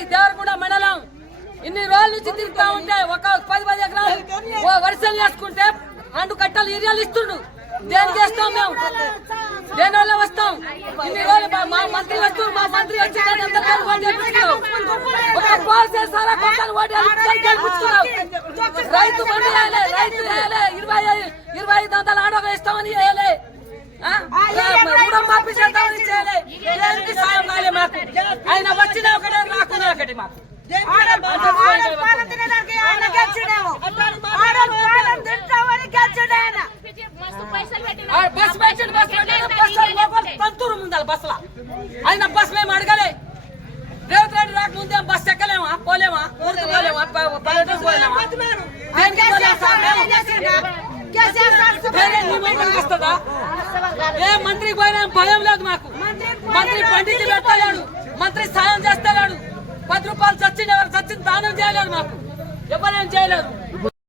మాది దేవరగూడ మండలం. ఇన్ని రోజుల నుంచి తిరుగుతా ఉంటే ఒక పది పది ఎకరాలు ఓ వరుసలు వేసుకుంటే రెండు కట్టలు ఇరియాలు ఇస్తుండు. దేనికి వేస్తాం మేము? దేని వల్ల వస్తాం? ఇన్ని రోజులు మా- మంత్రి వస్తూ మా మంత్రి వచ్చి ఒక కోల్ చేస్తారా కొట్టాలి ఓటు వేయించుకొని గెలిపించుకున్నాం. రైతు బండి వేయలే రైతు వేయలే ఇరవై ఐ- ఇరవై ఐదు వందల ఆడవ వేస్తామని వేయలే. రుణం మాఫీ చేద్దామని చేయలే. సాయం కాలే మాకు? ఆయన వచ్చిన ఒకటే ఒకటి మాకు. బస్ పెట్టండి బస్ తంతూరు ముందాలి బస్సులో. ఆయన బస్ మేము అడగలే. రేవంత్ రెడ్డి రాకముందే బస్ ఎక్కలేమా పోలేమా? ఊరికి పోలేమా? పల్లెటూరు ఏ మంత్రికి పోయినా భయం లేదు మాకు. మంత్రి పండితులు పెట్టలేడు మంత్రి పది రూపాయలు చచ్చిన ఎవరు చచ్చిన దానం చేయలేదు మాకు. ఎవరేం చేయలేరు.